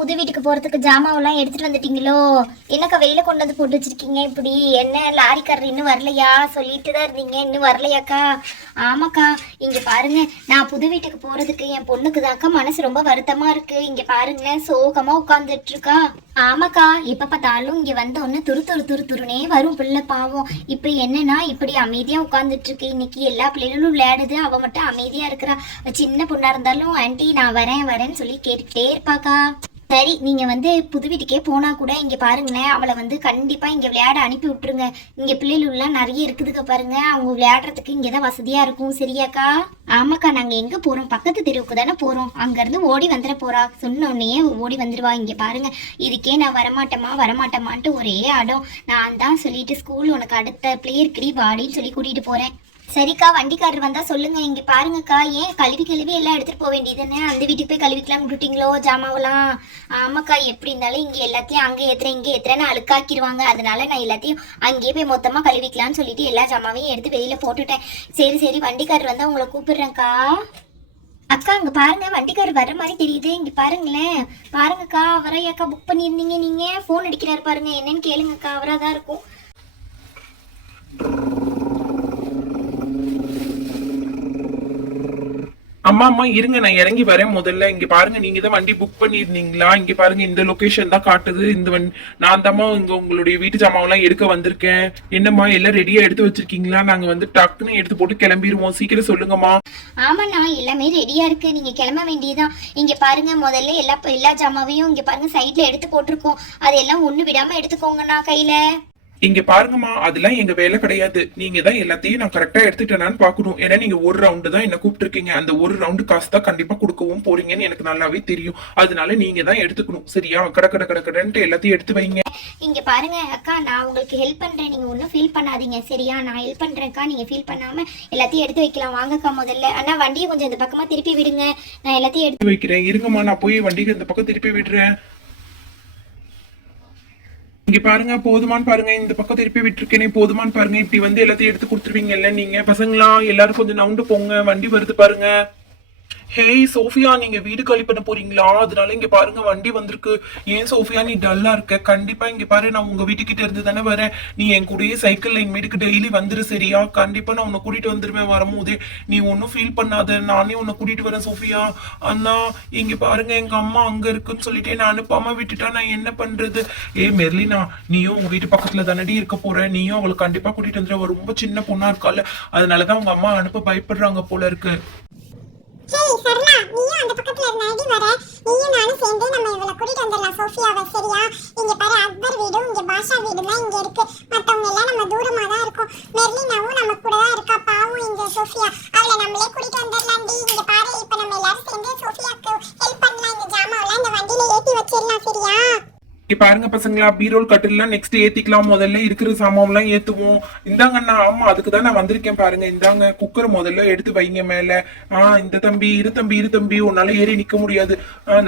புது வீட்டுக்கு போறதுக்கு ஜாமாவெல்லாம் எடுத்துட்டு வந்துட்டீங்களோ? என்னக்கா வெயில கொண்டு வந்து போட்டு வச்சிருக்கீங்க இப்படி? என்ன லாரிக்காரர் இன்னும் வரலையா? சொல்லிட்டு தான் இருந்தீங்க, இன்னும் வரலையாக்கா? ஆமாக்கா, இங்க பாருங்க, நான் புது வீட்டுக்கு போறதுக்கு என் பொண்ணுக்கு தாக்கா மனசு ரொம்ப வருத்தமா இருக்கு. இங்க பாருங்களேன், சோகமா உட்காந்துட்டு இருக்கா. ஆமாக்கா, இப்ப பார்த்தாலும் இங்க வந்த உடனே துரு துரு துரு துருனே வரும் பிள்ளை பாவம். இப்ப என்னன்னா இப்படி அமைதியா உட்காந்துட்டு இருக்கு. இன்னைக்கு எல்லா பிள்ளைகளும் விளையாடுது, அவ மட்டும் அமைதியா இருக்கிறா. சின்ன பொண்ணா இருந்தாலும் ஆன்ட்டி நான் வரேன் வரேன்னு சொல்லி கேட்டுக்கிட்டே இருப்பாக்கா. சரி, நீங்க வந்து புது வீட்டுக்கே போனா கூட இங்க பாருங்களேன், அவளை வந்து கண்டிப்பா இங்க விளையாட அனுப்பி விட்டுருங்க. இங்க பிள்ளைகள் நிறைய இருக்குதுக்க பாருங்க, அவங்க விளையாடுறதுக்கு இங்கதான் வசதியா இருக்கும். சரியாக்கா? ஆமாக்கா, நாங்க எங்க போறோம்? பக்கத்து தெருவுக்கு தானே போறோம். அங்க இருந்து ஓடி வந்துட போறா. சொன்ன உடனே ஓடி வந்துருவா. இங்க பாருங்க, இதுக்கே நான் வரமாட்டேமான்ட்டு ஒரே அடம். நான் தான் சொல்லிட்டு ஸ்கூல் உனக்கு அடுத்த பிளே இருக்குடி வாடின்னு சொல்லி கூட்டிட்டு போறேன். சரிக்கா, வண்டிக்காரர் வந்தா சொல்லுங்க. இங்க பாருங்கக்கா, ஏன் கழுவி எல்லாம் எடுத்துட்டு போக வேண்டியதுன்னு அந்த வீட்டுக்கு போய் கழுவிக்கலாம் விட்டுட்டீங்களோ ஜாமாவெல்லாம்? ஆமாக்கா, எப்படி இருந்தாலும் இங்க எல்லாத்தையும் அங்கே ஏத்துறேன் இங்கே ஏத்துறேன்னு அழுக்காக்கிடுவாங்க. அதனால நான் எல்லாத்தையும் அங்கேயே போய் மொத்தமா கழுவிக்கலாம்னு சொல்லிட்டு எல்லா ஜாமாவையும் எடுத்து வெளியில போட்டுட்டேன். சரி, வண்டிக்காரர் வந்தா உங்களை கூப்பிடுறேன்க்கா. அக்கா, அங்க பாருங்க, வண்டிக்காரர் வர்ற மாதிரி தெரியுது. இங்க பாருங்களேன், பாருங்கக்கா, அவரையாக்கா புக் பண்ணியிருந்தீங்க நீங்க? போன் அடிக்கிறாரு பாருங்க, என்னன்னு கேளுங்கக்கா, அவராதான் இருக்கும். அம்மா இருங்க, நான் இறங்கி வரேன். முதல்ல இங்க பாருங்க, நீங்க தான் வண்டி புக் பண்ணிருந்தீங்களா? இங்க பாருங்க, இந்த லொகேஷன் தான் காட்டுது. இந்த நான் தாம்மா இங்க உங்களுடைய வீட்டு ஜாமாவெல்லாம் எடுக்க வந்திருக்கேன். என்னம்மா எல்லாம் ரெடியா எடுத்து வச்சிருக்கீங்களா? நாங்க வந்து டக்குன்னு எடுத்து போட்டு கிளம்பிடுவோம். சீக்கிரம் சொல்லுங்கம்மா. ஆமாண்ணா, எல்லாமே ரெடியா இருக்கு, நீங்க கிளம்ப வேண்டியதான். இங்க பாருங்க, முதல்ல எல்லா ஜாமாவையும் இங்க பாருங்க சைட்ல எடுத்து போட்டிருக்கோம். அதெல்லாம் ஒண்ணு விடாம எடுத்துக்கோங்கண்ணா கையில. இங்க பாருங்கம்மா, அதெல்லாம் எங்க வேலை கிடையாது. நீங்க தான் எல்லாத்தையும் நான் கரெக்டா எடுத்துட்டேனான்னு பாக்கணும். ஏன்னா நீங்க ஒரு ரவுண்டு தான் என்ன கூப்பிட்டுருக்கீங்க. அந்த ஒரு ரவுண்டு காசு தான் கண்டிப்பா கொடுக்கவும் போறீங்கன்னு எனக்கு நல்லாவே தெரியும். அதனால நீங்க தான் எடுத்துக்கணும். சரியா? கடன்ட்டு எல்லாத்தையும் எடுத்து வைங்க. இங்க பாருங்க அக்கா, நான் உங்களுக்கு ஹெல்ப் பண்றேன், நீங்க ஒன்னும் ஃபீல் பண்ணாதீங்க. சரியா? நான் ஹெல்ப் பண்றேன்க்கா, நீங்க ஃபீல் பண்ணாம எல்லாத்தையும் எடுத்து வைக்கலாம். வாங்கக்கா முதல்ல. அண்ணா, வண்டியை கொஞ்சம் இந்த பக்கமா திருப்பி விடுங்க, நான் எல்லாத்தையும் எடுத்து வைக்கிறேன். இருங்கம்மா, நான் போய் வண்டிக்கு இந்த பக்கம் திருப்பி விடுறேன். இங்க பாருங்க, போதுமான்னு பாருங்க. இந்த பக்கம் திருப்பி விட்டுருக்கேனே, போதுமான்னு பாருங்க. இப்படி வந்து எல்லாத்தையும் எடுத்து கொடுத்துருவீங்கல்ல நீங்க? பசங்களா எல்லாரும் கொஞ்சம் நவுண்டு போங்க, வண்டி வருது பாருங்க. ஹேய் சோஃபியா, நீங்க வீடு காலி பண்ண போறீங்களா? அதனால இங்க பாருங்க வண்டி வந்திருக்கு. ஏன் சோஃபியா நீ டல்லா இருக்க? கண்டிப்பா இங்க பாரு, நான் உங்க வீட்டுக்கிட்ட இருந்து தானே வரேன். நீ என் கூடயே சைக்கிள்ல என் வீட்டுக்கு டெய்லி வந்துரு. சரியா? கண்டிப்பா நான் உன்னை கூட்டிட்டு வந்துருவேன் வரும்போதே. நீ ஒன்னும் ஃபீல் பண்ணாத, நானே உன்னை கூட்டிட்டு வரேன் சோஃபியா. அண்ணா, இங்க பாருங்க, எங்க அம்மா அங்க இருக்குன்னு சொல்லிட்டே நான் அனுப்பாம விட்டுட்டா நான் என்ன பண்றது? மெர்லினா, நீயும் உங்க வீட்டு பக்கத்துல தானடி இருக்க போற, நீயும் அவளை கண்டிப்பா கூட்டிட்டு வந்துரு. ரொம்ப சின்ன பொண்ணா இருக்கால, அதனாலதான் உங்க அம்மா அனுப்ப பயப்படுறாங்க போல இருக்கு. சரி சரளா, நீயும் அந்த பக்கத்துல இருந்தாடி வர. நீயும் நானும் சேர்ந்து நம்ம இவளை கூட்டிட்டு வந்துடலாம் சோஃபியாவை. சரியா? இங்க பாரு, அக்பர் வீடும் இங்க பாஷா வீடும் தான் இங்க இருக்கு. மத்தவங்க எல்லாம் நம்ம தூரமா தான் இருக்கோம். மெர்லினாவும் நம்ம கூட தான் இருக்கா. பாவம் இந்த சோஃபியா, அவளை நம்மளே கூட்டிட்டு வந்துடலாம்டி. இங்க பாரு, இப்ப நம்ம எல்லாரும் சேர்ந்து சோஃபியாக்கு ஹெல்ப் பண்ணலாம். இந்த ஜாமாவெல்லாம் இந்த வண்டியில ஏத்தி வச்சிடலாம். சரியா? பாருங்க பசங்களா, பீரோல் கட்டிலாம் நெக்ஸ்ட் ஏத்திக்கலாம். முதல்ல இருக்கிற சாமான் எல்லாம் ஏத்துவோம். இந்தாங்கண்ணா. ஆமா, அதுக்கு தான் நான் வந்திருக்கேன் பாருங்க. இந்தாங்க குக்கர் முதல்ல எடுத்து வைங்க மேல. இந்த தம்பி இரு தம்பி, உன்னால ஏறி நிக்க முடியாது.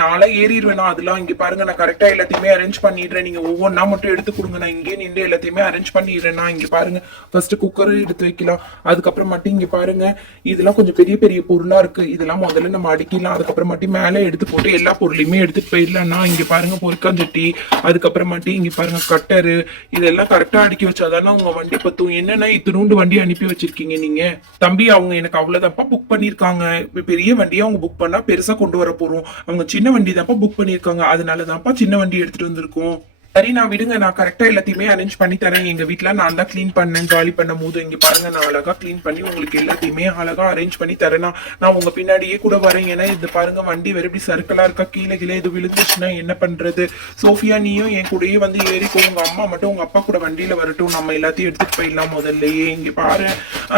நாளா ஏறிடுவேனா அதெல்லாம். இங்க பாருங்க, நான் கரெக்டா எல்லாத்தையுமே அரேஞ்ச் பண்ணிடுறேன். நீங்க ஒவ்வொன்னா மட்டும் எடுத்து கொடுங்க, நான் இங்கே நின்று எல்லாத்தையுமே அரேஞ்ச் பண்ணிடுறேன். இங்க பாருங்க, ஃபர்ஸ்ட் குக்கர் எடுத்து வைக்கலாம். அதுக்கப்புறம் மட்டும் இங்க பாருங்க, இதெல்லாம் கொஞ்சம் பெரிய பெரிய பொருளா இருக்கு. இதெல்லாம் முதல்ல நம்ம அடிக்கலாம். அதுக்கப்புறம் மட்டும் மேல எடுத்து போட்டு எல்லா பொருளையுமே எடுத்துட்டு போயிடலாம்னா. இங்க பாருங்க, பொருட்காஞ்சட்டி, அதுக்கப்புறமாட்டி இங்க பாருங்க கட்டரு, இதெல்லாம் கரெக்டா அடுக்கி வச்சாதானே உங்க வண்டி பத்தும். என்னன்னா இத்தினூண்டு வண்டி அனுப்பி வச்சிருக்கீங்க நீங்க? தம்பி, அவங்க எனக்கு அவ்வளவுதான்ப்பா புக் பண்ணிருக்காங்க. பெரிய வண்டியா அவங்க புக் பண்ணா பெருசா கொண்டு வர போறோம். அவங்க சின்ன வண்டி தான்ப்பா புக் பண்ணிருக்காங்க. அதனாலதான்ப்பா சின்ன வண்டி எடுத்துட்டு வந்திருக்கோம். சரி, நான் விடுங்க, நான் கரெக்டா எல்லாத்தையுமே அரேஞ்ச் பண்ணி தரேன். எங்க வீட்டுல நான் தான் கிளீன் பண்ணேன் காலி பண்ணும் போது. இங்க பாருங்க, நான் அழகா கிளீன் பண்ணி உங்களுக்கு எல்லாத்தையுமே அழகா அரேஞ்ச் பண்ணி தரேன். நான் உங்க பின்னாடியே கூட வரேன். ஏன்னா இது பாருங்க, வண்டி வேற இப்படி சர்க்கிளா இருக்கா, கீழே இது விழுந்துச்சுன்னா என்ன பண்றது? சோஃபியா, நீயும் என் கூடயே வந்து ஏறிக்கோ. உங்க அம்மா மட்டும் உங்க அப்பா கூட வண்டியில வரட்டும், நம்ம எல்லாத்தையும் எடுத்துட்டு போயிடலாம் முதல்லயே. இங்க பாரு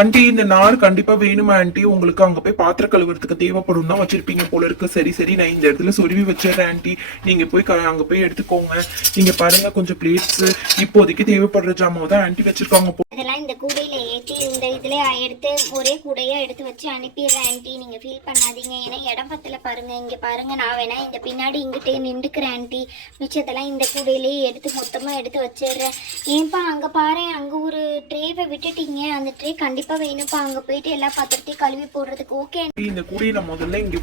ஆண்டி, இந்த நார் கண்டிப்பா வேணுமா ஆண்டி? உங்களுக்கு அங்க போய் பாத்திர கழுவுறதுக்கு தேவைப்படும் தான் வச்சிருப்பீங்க போல இருக்கு. சரி, நான் இந்த இடத்துல சொருவி வச்சிடறேன் ஆண்டி. நீங்க போய் அங்க போய் எடுத்துக்கோங்க. நீங்க பாருங்க, கொஞ்சம் பிளேட்ஸ் இப்போதைக்கு தேவைப்படுற ஜாமாவை தான் ஆண்டி வச்சிருக்காங்க. இதெல்லாம் இந்த கூடையில ஏற்றி இந்த இதுல எடுத்து ஒரே கூடையா எடுத்து வச்சு அனுப்பிடுறேன் ஆண்டி. நீங்க ஃபீல் பண்ணாதீங்க. ஏன்னா இடம் பத்தல பாருங்க. இங்க பாருங்க, நான் வேணா இந்த பின்னாடி இங்கிட்டே நின்றுக்கிறேன் ஆண்டி. மிச்சத்தெல்லாம் இந்த கூடையிலேயே எடுத்து மொத்தமா எடுத்து வச்சிடுறேன். ஏன்பா, அங்க பாரு, அங்க ஒரு ட்ரேவை விட்டுட்டீங்க. அந்த ட்ரே கண்டிப்பா வேணும்ப்பா. அங்க போயிட்டு எல்லா பாத்திரத்தையும் கழுவி போடுறதுக்கு. ஓகே, இந்த கூடையை நான் முதல்ல இங்க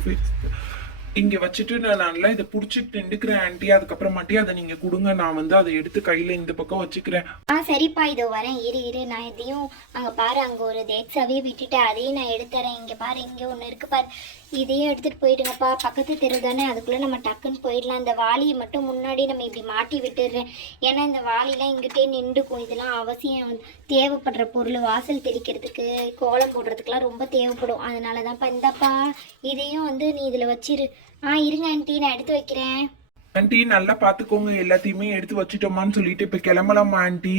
இங்க வச்சுட்டு நான் நல்லா இதை புடிச்சிட்டு நின்றுக்கிறேன் ஆன்ட்டி. அதுக்கப்புறமாட்டி அதை நீங்க கொடுங்க, நான் வந்து அதை எடுத்து கையில இந்த பக்கம் வச்சுக்கிறேன். சரிப்பா இதோ வரேன், இரு நான் இதையும் அங்கே பாரு, அங்கே ஒரு தேக்ஸாவே விட்டுட்டு அதையும் நான் எடுத்துறேன். இங்கே பாரு, இங்கே ஒன்று இருக்கு பாரு, இதையும் எடுத்துகிட்டு போயிடுங்கப்பா. பக்கத்து தெரு தானே, அதுக்குள்ளே நம்ம டக்குன்னு போயிடலாம். இந்த வாளியை மட்டும் முன்னாடி நம்ம இப்படி மாட்டி விட்டுடுறேன். ஏன்னா இந்த வாளிலாம் இங்கிட்டே நின்றுக்கும். இதெல்லாம் அவசியம் தேவைப்படுற பொருள், வாசல் தெளிக்கிறதுக்கு கோலம் போடுறதுக்குலாம் ரொம்ப தேவைப்படும். அதனால தான்ப்பா. இந்தாப்பா இதையும் வந்து நீ இதில் வச்சிரு. இருங்க ஆண்டி, நான் எடுத்து வைக்கிறேன். ஆன்ட்டி நல்லா பாத்துக்கோங்க, எல்லாத்தையுமே எடுத்து வச்சுட்டோமான்னு சொல்லிட்டு இப்ப கிளம்பலாமா ஆன்ட்டி?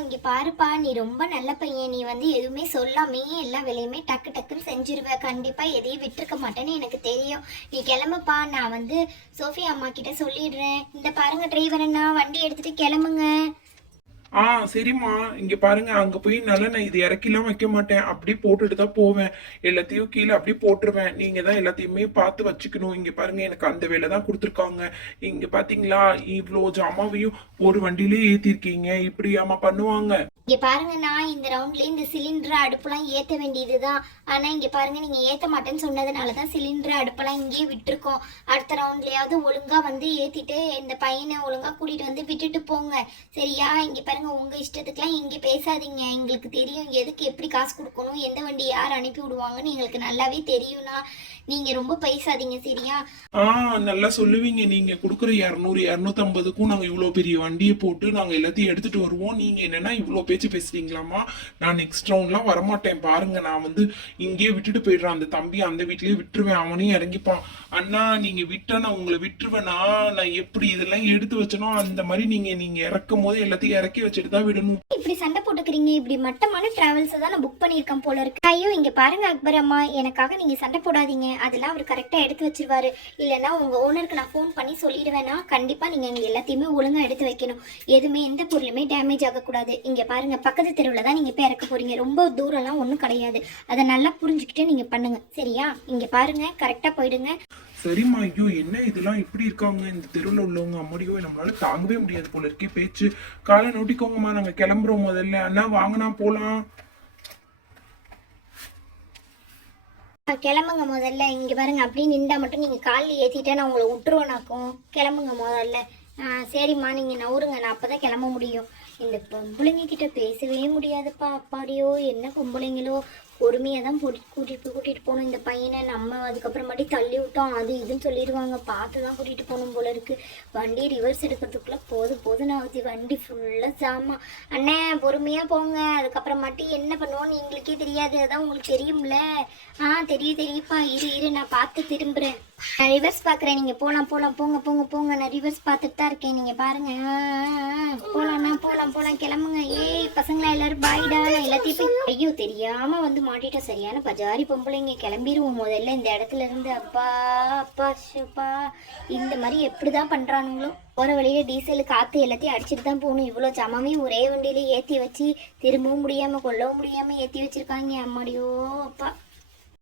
இங்க பாருப்பா, நீ ரொம்ப நல்ல பையன். நீ வந்து எதுவுமே சொல்லாமே எல்லா வேலையுமே டக்கு டக்குன்னு செஞ்சிருவ. கண்டிப்பா எதையும் விட்டுருக்க மாட்டேன்னு எனக்கு தெரியும். நீ கிளம்புப்பா, நான் வந்து சோஃபியா அம்மா கிட்ட சொல்லிடுறேன். இந்த பாருங்க டிரைவர் அண்ணா, வண்டி எடுத்துட்டு கிளம்புங்க. சரிம்மா. இங்க பாருங்க, அங்க போய் நல்லா நான் இது இறக்கிலாம் வைக்க மாட்டேன், அப்படி போட்டுட்டு தான் போவேன். எல்லாத்தையும் கீழே அப்படி போட்டுருவேன். நீங்க தான் எல்லாத்தையுமே பார்த்து வச்சுக்கணும். இங்க பாருங்க, எனக்கு அந்த வேலை தான் கொடுத்துருக்காங்க. இங்க பாத்தீங்களா, இவ்வளோ ஜாமாவையும் ஒரு வண்டியிலே ஏத்திருக்கீங்க. இப்படியாமா பண்ணுவாங்க? இங்க பாருங்க, நான் இந்த ரவுண்ட்ல இந்த சிலிண்டர் அடுப்பெல்லாம் ஏத்த வேண்டியதுதான். ஆனா இங்க பாருங்க, நீங்க ஏத்த மாட்டேன்னு சொன்னதுனாலதான் சிலிண்டர் அடுப்பெல்லாம் இங்கேயே விட்டுருக்கோம். அடுத்த ரவுண்ட்லயாவது ஒழுங்கா வந்து ஏத்திட்டு இந்த பையனை ஒழுங்கா கூட்டிட்டு வந்து விட்டுட்டு போங்க, சரியா? இங்க பாருங்க, உங்க இஷ்டத்துக்குலாம் இங்க பேசாதீங்க. எங்களுக்கு தெரியும் எதுக்கு எப்படி காசு கொடுக்கணும், எந்த வண்டி யார் அனுப்பி விடுவாங்கன்னு எங்களுக்கு நல்லாவே தெரியும்னா. நீங்க ரொம்ப பேசாதீங்க, சரியா? நல்லா சொல்லுவீங்க. நீங்க கொடுக்குற 200 250க்கும் நாங்க இவ்வளவு பெரிய வண்டியை போட்டு நாங்க எல்லாத்தையும் எடுத்துட்டு வருவோம். நீங்க என்னன்னா இவ்வளவு பேச்சு பேசுறீங்களாமா? நான் நெக்ஸ்ட் ரவுண்ட்லாம் வரமாட்டேன். பாருங்க, நான் வந்து இங்கேயே விட்டுட்டு போயிடுறேன். அந்த தம்பி அந்த வீட்லயே விட்டுருவேன், அவனையும் இறங்கிப்பான். அண்ணா நீங்க விட்டா நான் உங்களை விட்டுருவேனா? நான் எப்படி இதெல்லாம் எடுத்து வச்சனோ அந்த மாதிரி நீங்க இறக்கும் போது எல்லாத்தையும் இறக்கி வச்சுட்டு தான் விடணும். இப்படி சண்டை போட்டுக்கிறீங்க. இப்படி மட்டமான டிராவல்ஸ் தான் நான் புக் பண்ணியிருக்கேன் போல இருக்கு. ஐயோ இங்க பாருங்க அக்பர் அம்மா, எனக்காக நீங்க சண்டை போடாதீங்க. அதெல்லாம் அவர் கரெக்டா எடுத்து வச்சிருவாரு. இல்லைன்னா உங்க ஓனருக்கு நான் ஃபோன் பண்ணி சொல்லிடுவேன்னா. கண்டிப்பா நீங்க இங்க எல்லாத்தையுமே ஒழுங்கா எடுத்து வைக்கணும். எதுவுமே எந்த பொருளுமே டேமேஜ் ஆகக்கூடாது. இங்க பாருங்க, பக்கத்து தெருவில் தான் நீங்க போய் இறக்க போறீங்க. ரொம்ப தூரம்லாம் ஒன்றும் கிடையாது. அதை நல்லா புரிஞ்சுக்கிட்டு நீங்க பண்ணுங்க, சரியா? இங்க பாருங்க, கரெக்டா போயிடுங்க. சரிம்மா. ஐயோ என்ன இதெல்லாம் இப்படி இருக்காங்க இந்த தெருவில் உள்ளவங்க? அம்மாடியோ, நம்மளால தாங்கவே முடியாது போல இருக்கே பேச்சு. காலை நோட்டிக்கோங்கம்மா, நாங்க கிளம்புறோம். முதல்ல அண்ணா வாங்கினா போலாம். கிளம்புங்க முதல்ல. இங்க பாருங்க, அப்படியே நின்றா மட்டும் நீங்க காலில் ஏத்திட்டா நான் உங்களை விட்டுருவேனாக்கும். கிளம்புங்க முதல்ல. சரிம்மா, நீங்க நவுருங்க, நான் அப்பதான் கிளம்ப முடியும். இந்த பொம்பளைங்க கிட்ட பேசவே முடியாதுப்பா. அப்பாடியோ என்ன பொம்பளைங்களோ, பொறுமையாக தான் கூட்டிகிட்டு போகணும் இந்த பையனை. நம்ம அதுக்கப்புறமாட்டி தள்ளி விட்டோம் அது இதுன்னு சொல்லிடுவாங்க. பார்த்து தான் கூட்டிகிட்டு போகணும் போல இருக்குது. வண்டி ரிவர்ஸ் எடுக்கிறதுக்குள்ளே போதும் ஆகுது. வண்டி ஃபுல்லாக ஜாமா. அண்ணே பொறுமையாக போங்க. அதுக்கப்புறமாட்டி என்ன பண்ணுவோன்னு எங்களுக்கே தெரியாது. அதான் உங்களுக்கு தெரியும்ல. தெரியுப்பா. இரு நான் பார்த்து திரும்புகிறேன். நான் ரிவர்ஸ் பார்க்குறேன். நீங்கள் போகலாம் போங்க. நான் ரிவர்ஸ் பார்த்துட்டு தான் இருக்கேன். நீங்கள் பாருங்க. போகலாம் கிளம்புங்க. பசங்களா எல்லாரும் பாய்டா. நான் எல்லாத்தையும் போய் ஐயோ தெரியாமல் வந்து மாட்டிட்டா. சரியான பஜாரி பொம்பளைங்க. கிளம்பிடுவோம் முதல்ல இந்த இடத்துல இருந்து. அப்பா இந்த மாதிரி எப்படிதான் பண்றானுங்களோ. போற வழியில டீசல் காத்து எல்லாத்தையும் அடிச்சுட்டு தான் போகணும். இவ்வளோ ஜமாமே ஒரே வண்டியில ஏற்றி வச்சு திரும்பவும் முடியாம கொல்லவும் முடியாம ஏற்றி வச்சிருக்காங்க. அம்மாடியோ அப்பா.